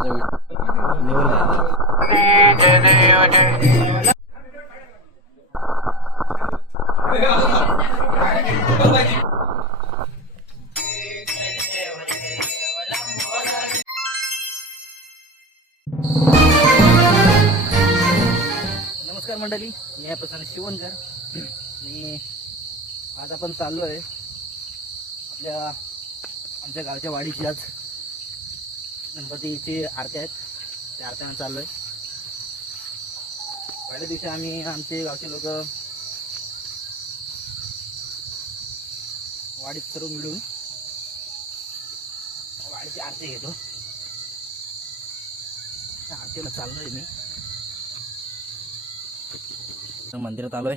नमस्कार मंडळी मी आहे प्रसन्न शिवणकर आणि आज आपण चाललो आहे आपल्या आमच्या गावच्या वाडीची आज गणपतीची आरत्या आहेत. त्या आरत्यानं चाललो आहे पहिल्या दिवशी आम्ही आमचे गावचे लोक वाडीत सर्व मिळून वाडीची आरती घेतो. त्या आरतीला चाललो आहे मी. मंदिरात आलोय.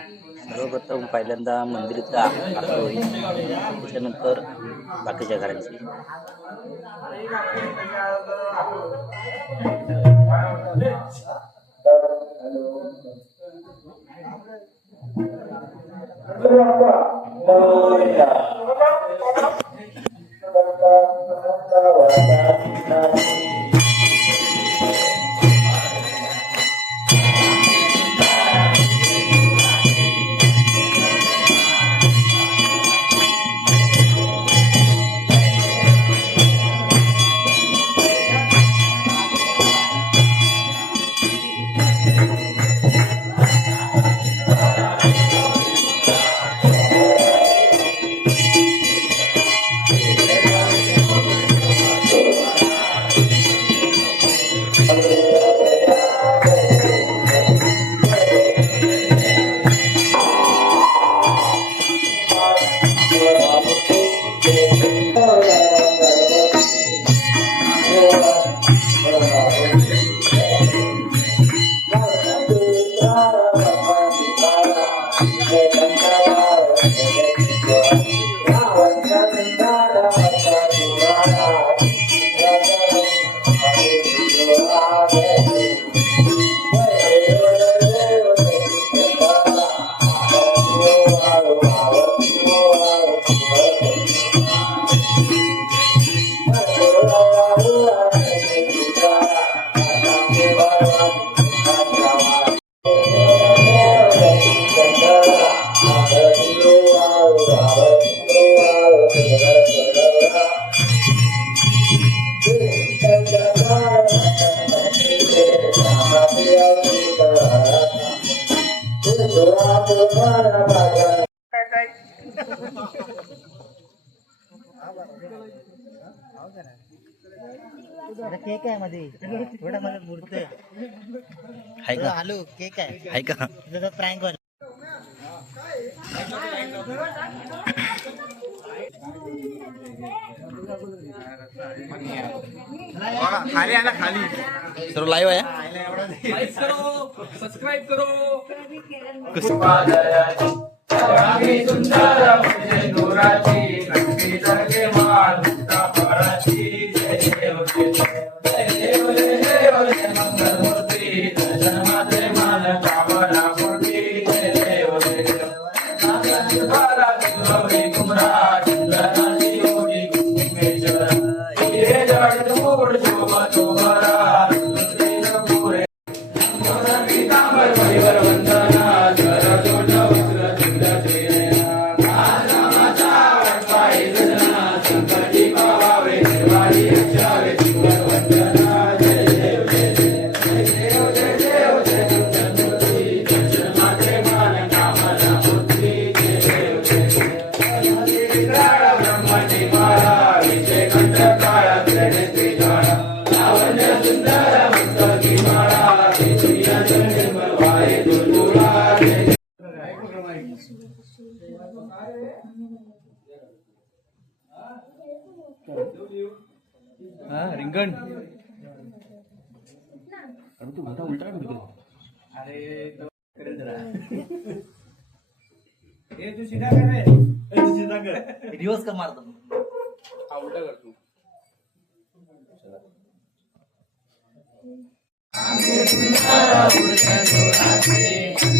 सर्वप्रथम पहिल्यांदा मंदिराचा आरती होईल त्याच्यानंतर बाकीच्या घरांची. केक आहे मध्ये. थोडा मला मुरतोय हाय का? आलो केक आहे. हाय का? प्रँक वर खाली आहे ना खाली. सर्व लाईव्ह आहे? सबस्क्राईब करो. कसं? हा रिंगण. अरे तू घोटा उलटा करतो अरे जरा ए तू सीधा कर रे. तू सीधा कर. रिवर्स का मारतो. हा उलटा कर तू. आम्ही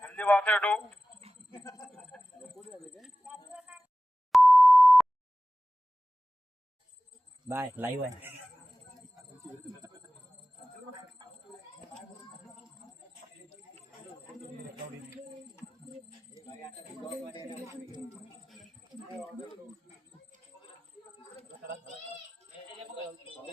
जल्दी बातें हटो बाय लाइव है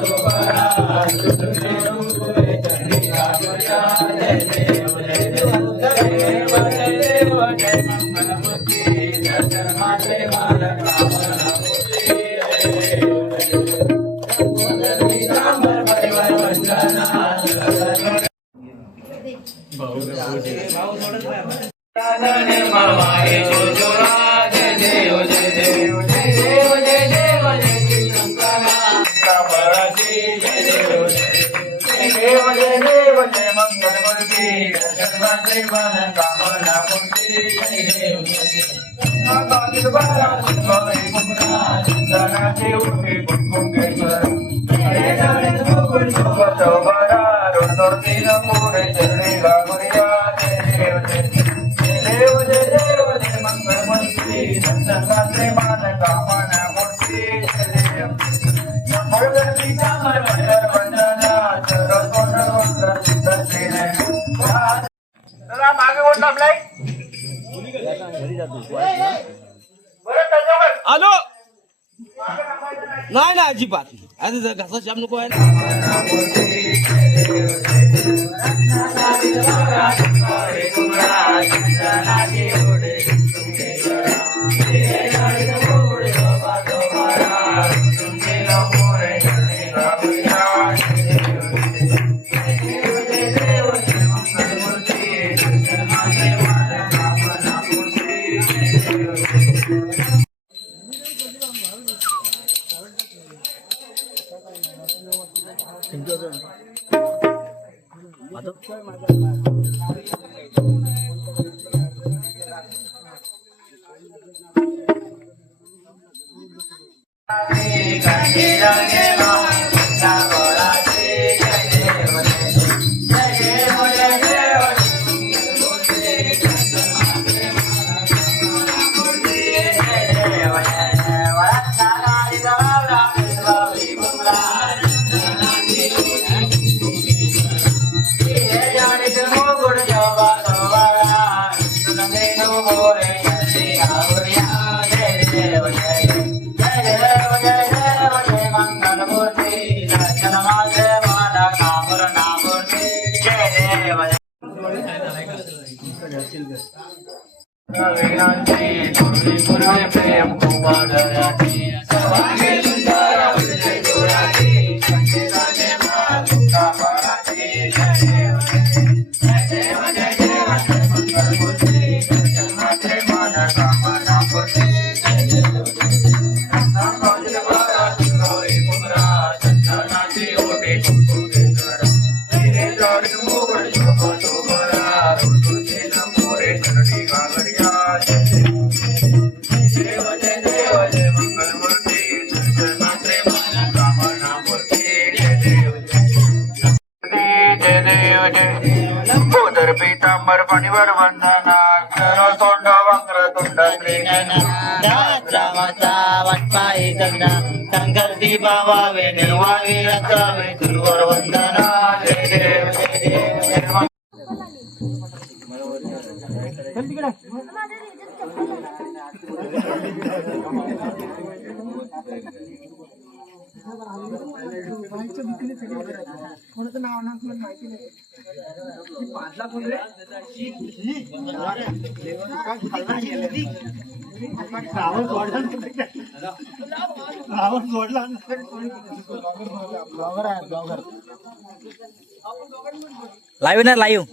Bye. लाईव्ह आहे आलो अजिबात आता जर घासा जाम नको आहे જય પ્રેમ કુમાર पीतांबर फणीवर वंदना करो तोंड वक्र तुंड रामाचा वाटपाई जगना संकल्पी बाबावे निर्वावी रचावे गुरुवर वंदना जय देव जय देव जय देव. लाईव्ह ना लाईव्ह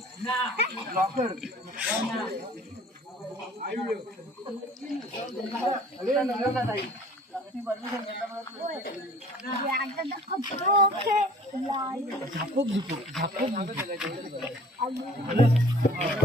संबोधन पीतांबर फणीवर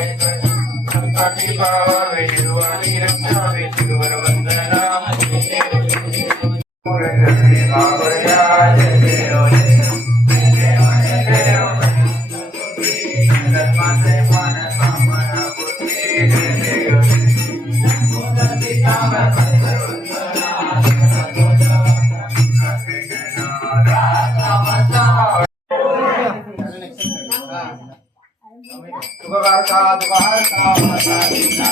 Amen. तुगवार्ता तुगवार्ता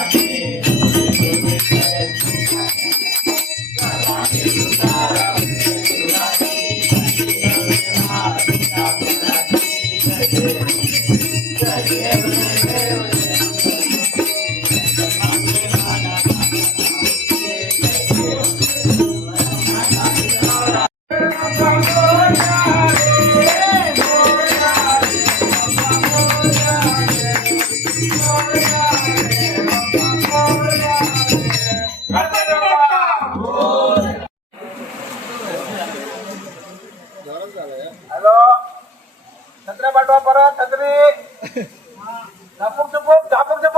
हॅलो छत्री पाठवा परत छत्री झापूक झुपूक झापूक जय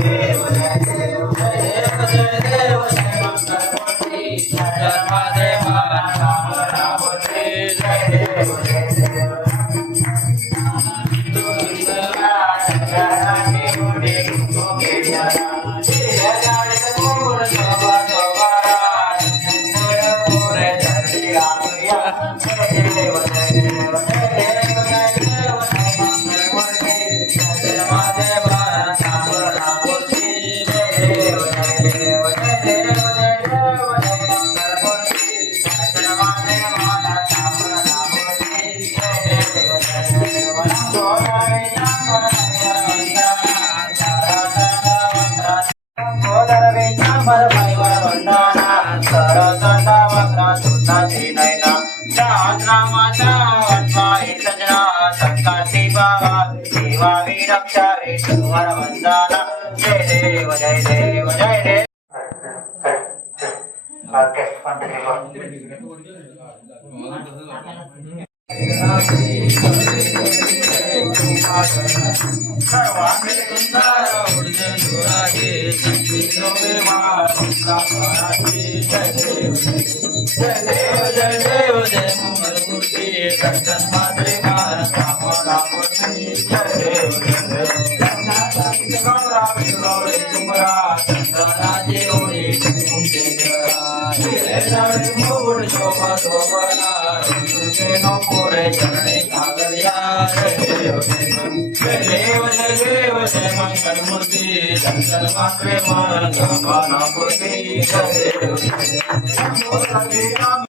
जय Yeah. சங்கா சிவாவா சிவா வீரக்ஷரே சுவர வந்தான ஜெய தேவ ஜெய தேவ ஜெய தேவ ஜெய தேவ ஜெய தேவ ஜெய மருமூர்த்தி शोभा शोभना तुझे नो पुरे चरणे सागरिया जय देव जय देव जय देव जय मंगल मूर्ती दर्शन मात्रे मान कामना मूर्ती जय देव जय देव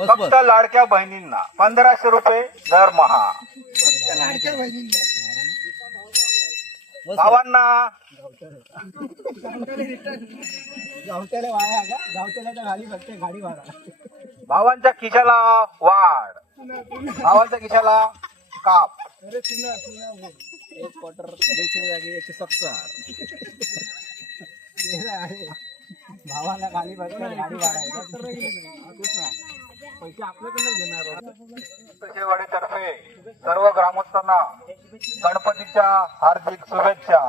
फक्त लाडक्या बहिणींना पंधराशे रुपये दरमहा भावांना. गावत्याला वाया का गावत्याला गाडी बघते गाडी वाढा भावांच्या खिशाला वाढ. भावांच्या खिशाला काप. अरे सुना सुना एक क्वार्टर एकशे सत्तर. आहे. भावाला गाडी पैसे आपल्याकडनं घेणार तर्फे सर्व ग्रामस्थांना गणपतीच्या हार्दिक शुभेच्छा.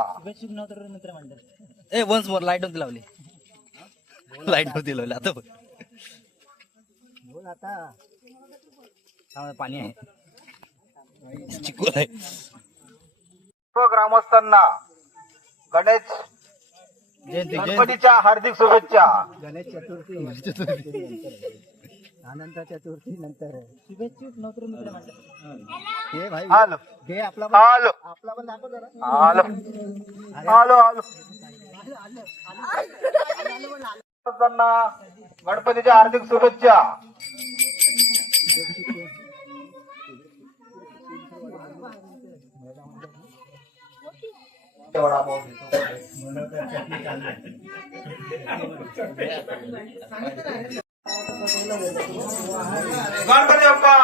ए वन्स मोर लाइट नव्हती लावली. लाइट नव्हती लावली आता बघ. बोल आता. पाणी आहे. चिकू आहे. सर्व ग्रामस्थांना गणेश गणपतीच्या हार्दिक शुभेच्छा. गणेश चतुर्थी. अनंत चतुर्थी. नंतर. हे भाई आलो हे आपला पण आलो आपला पण दाखव जरा. आलो आलो आलो ग्रामस्थांना गणपतीच्या हार्दिक शुभेच्छा. गणपती बाप्पा।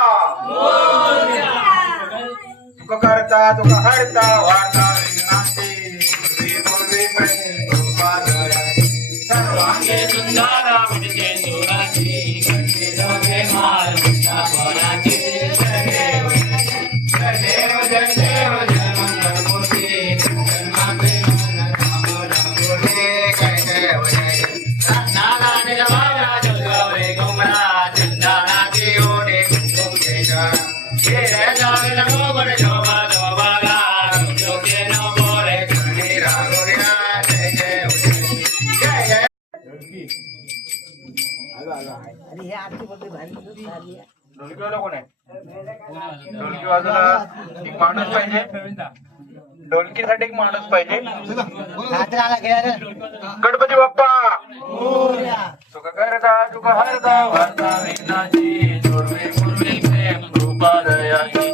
तुका करता तुका हरता वार्ता विघ्नाची पूर्वी पूर्वी प्रेम सर्वांगे सुंदर विजय सुराची घंटी दोघे माल बाजूला एक माणूस पाहिजे. ढोलकीसाठी एक माणूस पाहिजे. गणपती बाप्पा. सुख करता सुख हरता वार्ता विनाची जोडवे पूर्वी प्रेम कृपा दयाची